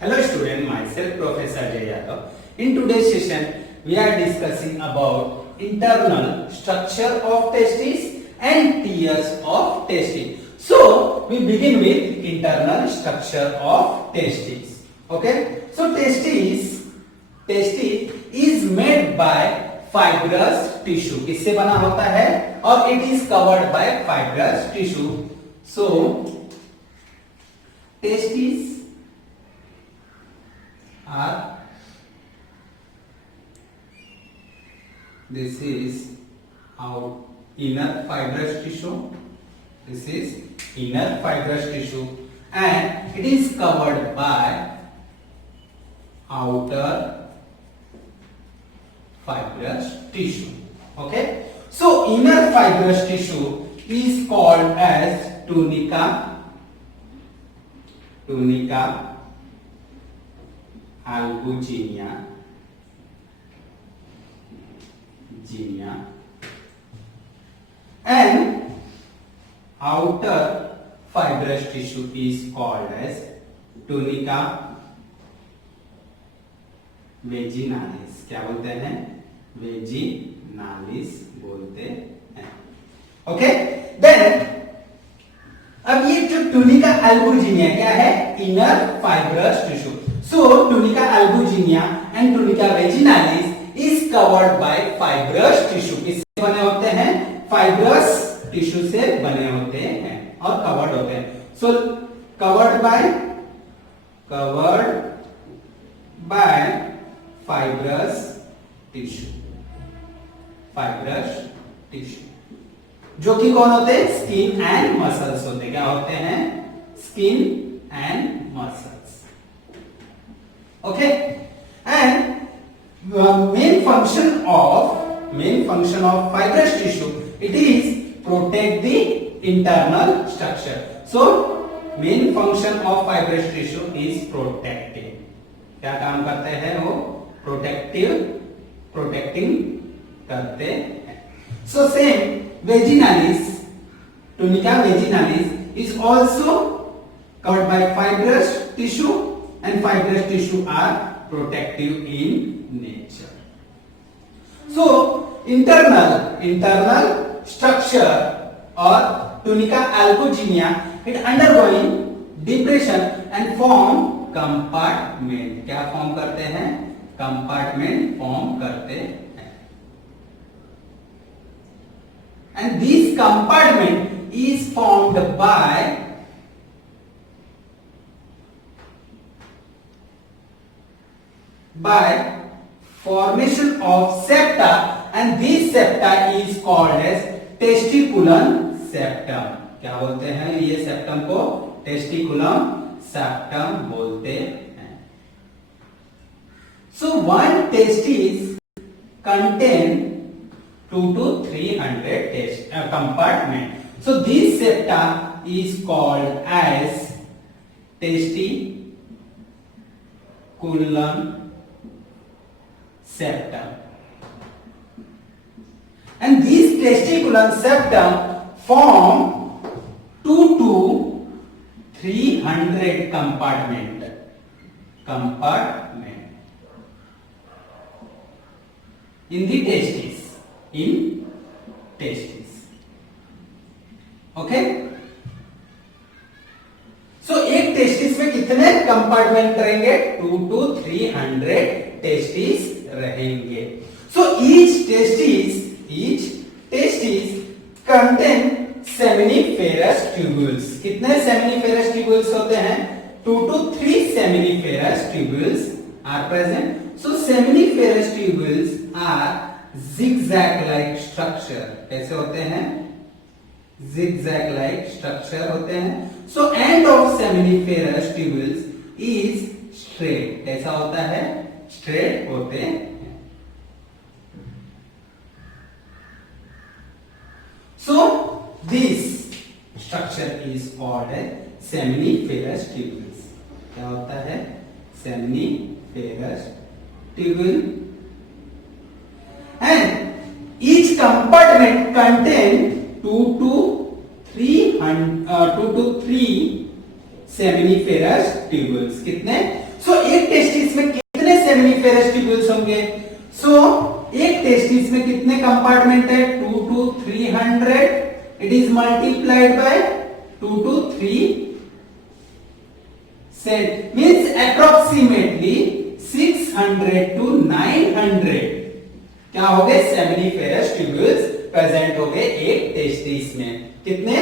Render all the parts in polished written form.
Hello student, myself Professor Jay Yadav. In today's session, we are discussing about internal structure of testes and tiers of testes. So, we begin with internal structure of testes. Okay? So, testes is made by fibrous tissue. किससे बना होता है? और it is covered by fibrous tissue. So, testes are, this is our inner fibrous tissue, this is inner fibrous tissue, and it is covered by outer fibrous tissue. Okay, so inner fibrous tissue is called as tunica albuginea, and outer fibrous tissue is called as tunica vaginalis. क्या बोलते हैं? Vaginalis बोलते हैं. Okay, then अब ये जो tunica albuginea क्या है? Inner fibrous tissue. So tunica albuginea and tunica vaginalis is covered bye fibrous tissue. किससे बने होते हैं? फाइब्रस टिश्यू से बने होते हैं और कवर्ड होते हैं. सो कवर्ड बाय फाइब्रस टिश्यू, जो कि कौन होते हैं? स्किन एंड मसल्स होते हैं. क्या होते हैं? Skin and muscles. Okay, and main function of fibrous tissue, it is protect the internal structure. So main function of fibrous tissue is protective. क्या काम करते हैं वो? प्रोटेक्टिंग करते हैं. So same vaginalis, tunica vaginalis is also covered by fibrous tissue, and fibrous tissue are protective in nature. So internal structure or tunica albuginea, it undergoing depression and form compartment. क्या form करते हैं? Compartment form करते हैं. And this compartment is formed by formation of septa, and this septa is called as testiculum septum. क्या बोलते हैं? ये septum को टेस्टिकुलम सेप्टम बोलते हैं. So one testis contain 2 to 300 compartment. So this septa is called as testiculum septum, and these testiculum septum form 2 to 300 compartment in the testis. Okay, so एक testis में कितने कंपार्टमेंट रहेंगे? 2 to 300 टेस्टिस रहेंगे. So each testis contain seminiferous tubules. कितने seminiferous tubules होते हैं? 2 to 3 seminiferous tubules are present. So seminiferous tubules are zigzag-like structure. कैसे होते हैं? Zigzag-like structure होते हैं. So end of seminiferous tubules is straight. कैसा होता है? Straight होते हैं. So this structure is called as seminiferous tubules. क्या होता है? Seminiferous tubule, and each compartment contain 2 to 3 seminiferous tubules. कितने? So एक टेस्टिस में कितने सेमिनिफेरस ट्यूब्यूल्स होंगे? सो एक टेस्टिस में कितने कंपार्टमेंट है? 2 to 300. It is multiplied by 2 to 3 set, means approximately 600 to 900 क्या हो गए? सेमिनिफेरस ट्यूब्यूल्स प्रेजेंट हो गए एक टेस्टिस में। कितने?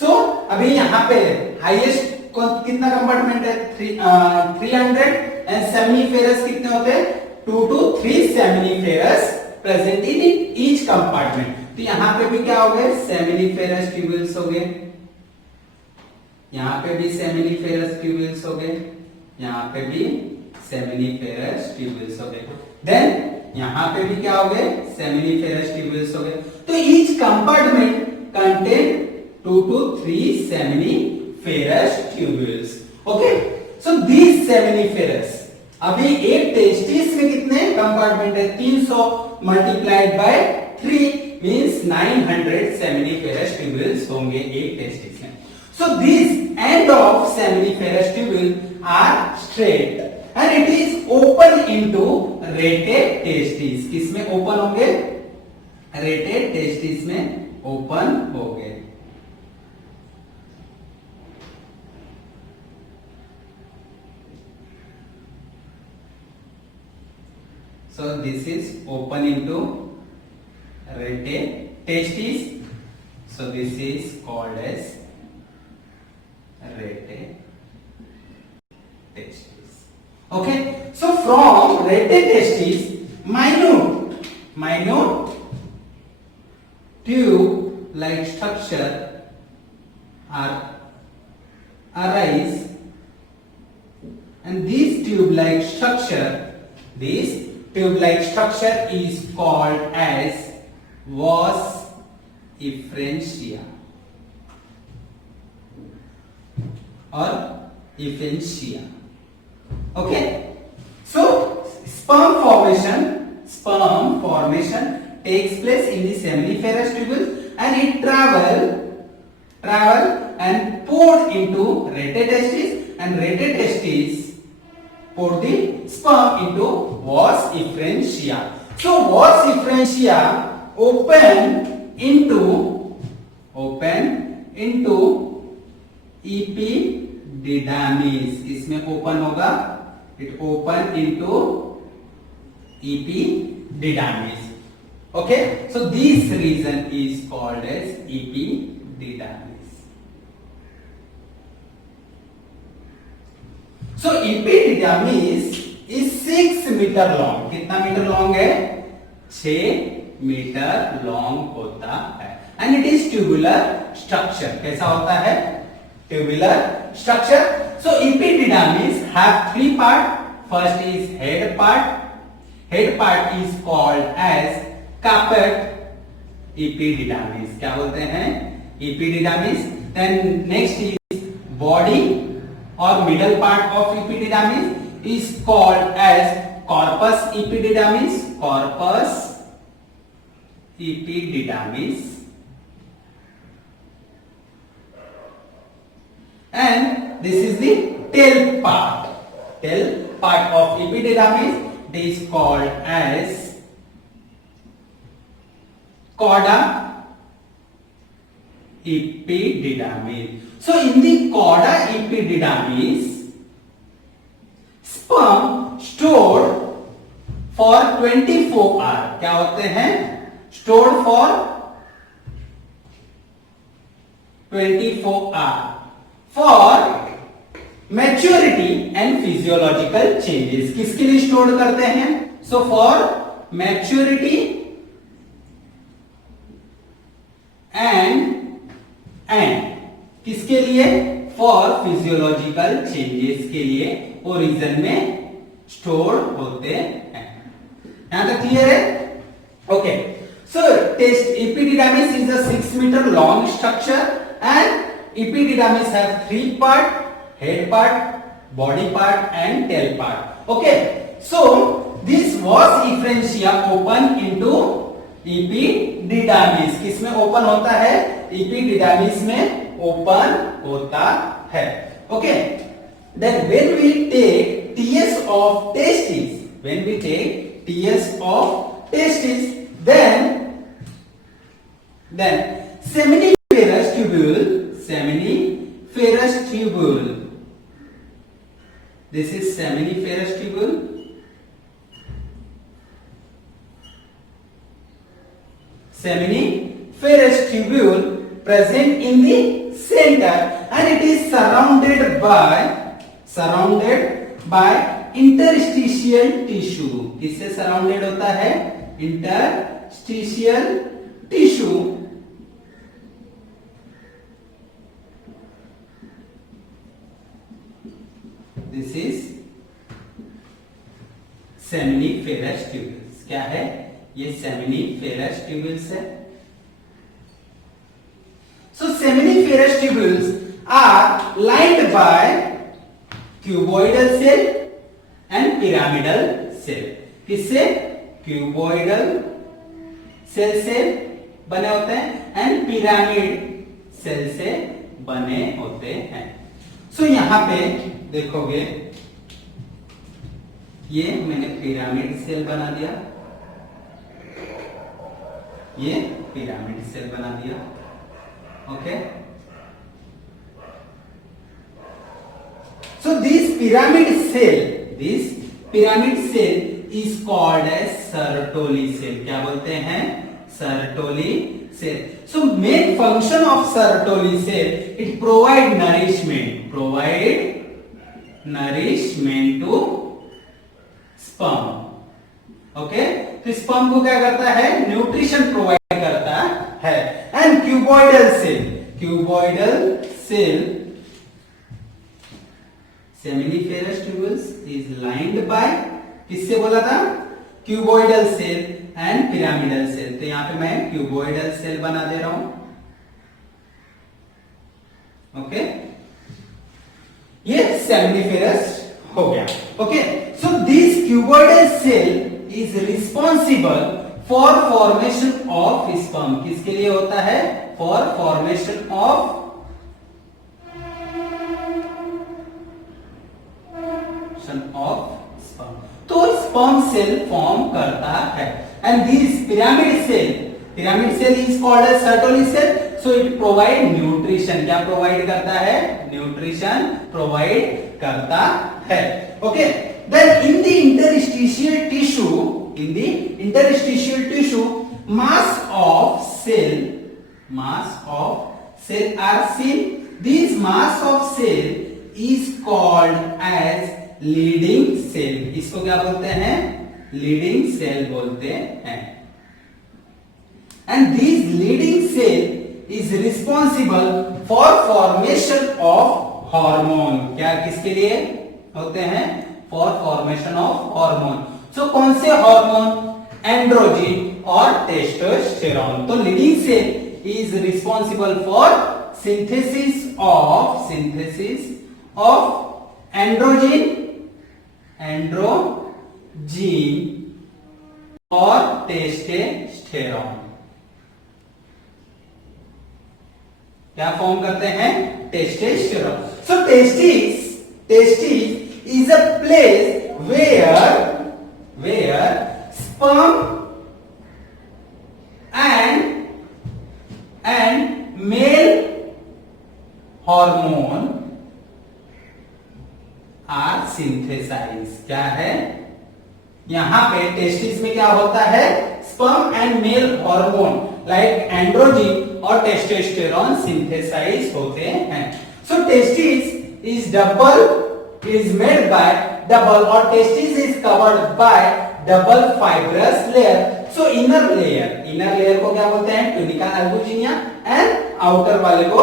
सो अभी यहाँ पे हाईएस्ट कितना कंपार्टमेंट है? 300 एंड सेमिनिफेरस कितने होते हैं? 2 to 3 seminiferous present in each compartment. तो यहाँ पे भी क्या हो गए? सेमिनिफेरस ट्यूब्यूल्स हो गए, यहाँ पे भी सेमिनिफेरस ट्यूब्यूल्स हो गए, यहाँ पे भी सेमिनिफेरस ट्यूब्यूल्स हो गए, देन यहाँ पे भी क्या हो गए? सेमिनिफेरस ट्यूब्यूल्स हो गए। तो each compartment contain 2 to 3 seminiferous tubules. Okay, so these seminiferous, अभी एक टेस्टिस में कितने कंपार्टमेंट है? 300 multiplied by 3 means 900 seminiferous tubules होंगे एक टेस्टिस में। So these end of seminiferous tubule are straight and it is open into rated testis. किसमें open होंगे? रेटेड टेस्टिस में ओपन होंगे। So this is open into rated testis. So this is called as rated testis. Okay. So from rated testis, minute tube-like structure arise, and this tube-like structure is called as vas efferentia or efferentia. Okay, so sperm formation takes place in the seminiferous tubule and it travel and poured into rated testis, and rated testis pour the sperm into vas efferentia. So vas efferentia open into epididymis. किसमें open होगा? It open into epididymis. Okay, so this region is called as epididymis. So epididymis is 6 meter long. कितना metre long है? 6 metre long होता है। And it is tubular structure. कैसा होता है? Tubular structure. So epididymis have 3 parts. First is head part. Head part is called as carpet epididymis. क्या बोलते हैं? epididymis. Then next is body or middle part of epididymis is called as corpus epididymis. Corpus epididymis. And this is the tail part. Tail part of epididymis is called as cauda epididymis. So in the cauda epididymis, sperm stored for 24 hours. क्या होते हैं? Stored for 24 hours for maturity and physiological changes. किसके लिए store करते हैं? So for maturity and किसके लिए? For physiological changes के लिए वो रीजन में स्टोर होते हैं। यहां तक क्लियर है? Okay, so test epididymis is a 6 meter long structure and epididymis have 3 part: head part, body part and tail part. Okay, so this vas efferentia open into epididymis. किसमें open होता है? epididymis में open होता है। Okay, then when we take TS of testes, when we take TS of testes, then seminiferous tubule. This is seminiferous tubule. Seminiferous tubule present in the center, and it is surrounded by interstitial tissue. किससे surrounded होता है? Interstitial tissue. This is seminiferous tubules. क्या है? ये seminiferous tubules है. So seminiferous tubules are lined by cuboidal cell and pyramidal cell. किससे? Cuboidal cell से बने होते हैं एंड पिरामिड सेल से बने होते हैं. सो यहां पे देखोगे, ये मैंने पिरामिड सेल बना दिया, ये पिरामिड सेल बना दिया. Okay, so this pyramid cell is called as Sertoli cell. क्या बोलते हैं? Sertoli cell. So main function of Sertoli cell, it provide nourishment to sperm. Okay, तो स्पर्म को क्या करता है? न्यूट्रिशन प्रोवाइड करता है. And cuboidal cell seminiferous tubules is lined by, किससे बोला था? Cuboidal cell and pyramidal cell. तो यहां पे मैं क्यूबॉइडल सेल बना दे रहा हूं. ओके, ये seminiferous हो गया. Okay, so this cuboidal cell is responsible for formation of sperm. किसके लिए होता है? For formation of sperm. तो स्पर्म सेल फॉर्म करता है. And this pyramid cell is called as Sertoli cell. So it provide nutrition. क्या provide करता है? न्यूट्रिशन प्रोवाइड करता है. Okay, then in the interstitial tissue mass of cell are seen. This mass of cell is called as Leydig cell. इसको क्या बोलते हैं? Leydig cell बोलते हैं. And this Leydig cell is responsible for formation of hormone. क्या किसके लिए होते हैं? For formation of hormone. So कौन से हार्मोन? एंड्रोजिन और टेस्टोस्टेरोन. तो Leydig cell is responsible for synthesis of androgen और टेस्टोस्टेरोन. क्या फॉर्म करते हैं? Testosterone. So testis is a place where sperm and male hormone are synthesized. क्या है? यहां पे टेस्टिस में क्या होता है? Sperm and male hormone like androgen और टेस्टोस्टेरोन सिंथेसाइज होते हैं. So testis is made by double, और testis is covered by double fibrous layer. So inner layer को क्या बोलते हैं? ट्यूनिका अल्बुजिनिया. एंड आउटर वाले को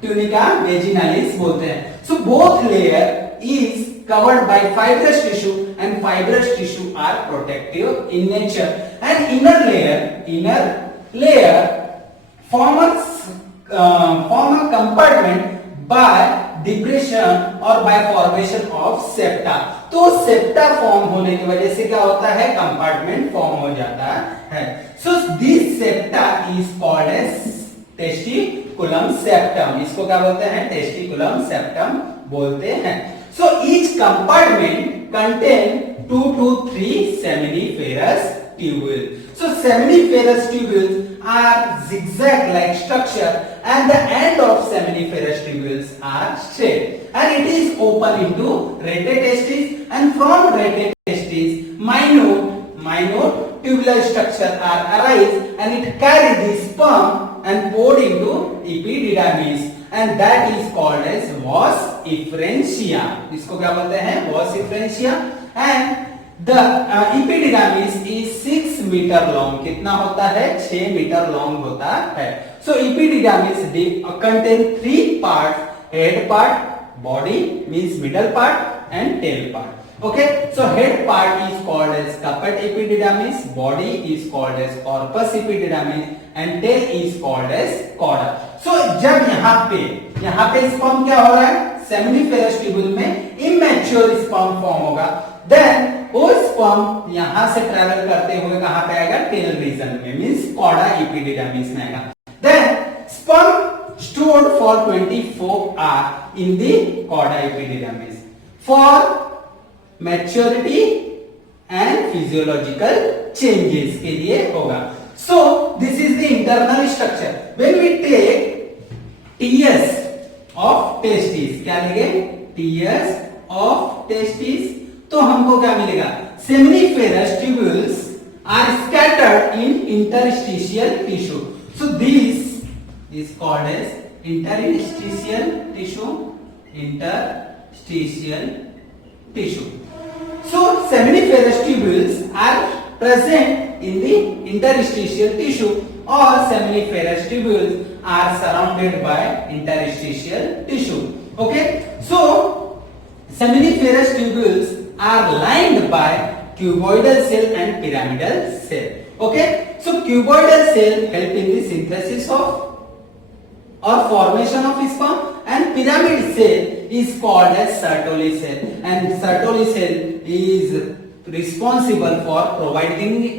ट्यूनिका वेजिनालिस बोलते हैं. So both layer is covered by fibrous tissue, and fibrous tissue are protective in nature. And inner layer form a compartment by depression or by formation of septa. तो septa form होने की वजह से क्या होता है? कंपार्टमेंट फॉर्म हो जाता है. So this septa is called as testiculum septum. इसको क्या बोलते हैं? टेस्टिकुलम सेप्टम बोलते हैं. So each compartment contain 2 to 3 seminiferous tubules. So seminiferous tubules are zigzag-like structure, and the end of seminiferous tubules are straight, and it is open into rete testis, and from rete testis minute tubular structure are arise, and it carry the sperm and poured into epididymis, and that is called as vas efferentia. इसको क्या बोलते हैं? vas efferentia. And the epididymis is 6 meter long. कितना होता है? 6 metre long होता है. So epididymis contain 3 parts: head part, body means middle part, and tail part. Okay, so head part is called as carpet epididymis, body is called as corpus epididymis, and tail is called as cauda. So जब यहाँ पे sperm क्या हो रहा है? Seminiferous tubule में immature sperm form होगा. Then वो स्पर्म यहाँ से ट्रेवल करते हुए कहाँ पे आएगा? टेल रीजन में, मींस कॉडा एपिडिडामिस में आएगा. Then sperm stored for 24 hours in the cauda epididymis for maturity and physiological changes के लिए होगा. So this is the internal structure. When we take TS of testis, क्या लेंगे? TS of testis, तो हमको क्या मिलेगा? Seminiferous tubules are scattered in interstitial tissue. So this is called as interstitial tissue. Interstitial tissue. So seminiferous tubules are present in the interstitial tissue, or seminiferous tubules are surrounded by interstitial tissue. Okay, so seminiferous tubules are lined by cuboidal cell and pyramidal cell. Okay, so cuboidal cell help in the synthesis of or formation of sperm, and pyramid cell is called as Sertoli cell, and Sertoli cell is responsible for providing the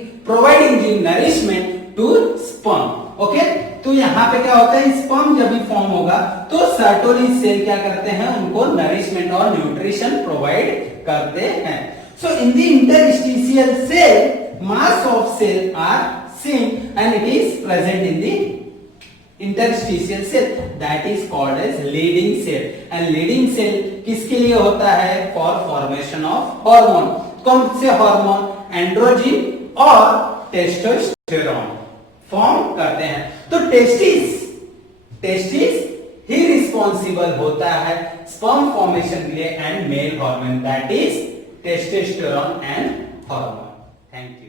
nourishment to sperm. Okay, तो यहाँ पे क्या होता है? Sperm जब भी form होगा तो सर्टोली सेल क्या करते हैं? उनको नरिशमेंट और न्यूट्रिशन प्रोवाइड करते हैं. So in the interstitial cell mass of cell are same, and it is present in the interstitial cell, that is called as leading cell. And leading cell किसके लिए होता है? For formation of hormone. कौन से hormone? Androgen और testosterone form करते हैं. तो टेस्टिस ही रिस्पॉन्सिबल होता है स्पर्म फॉर्मेशन के लिए, and male hormone, that is testosterone and hormone. Thank you.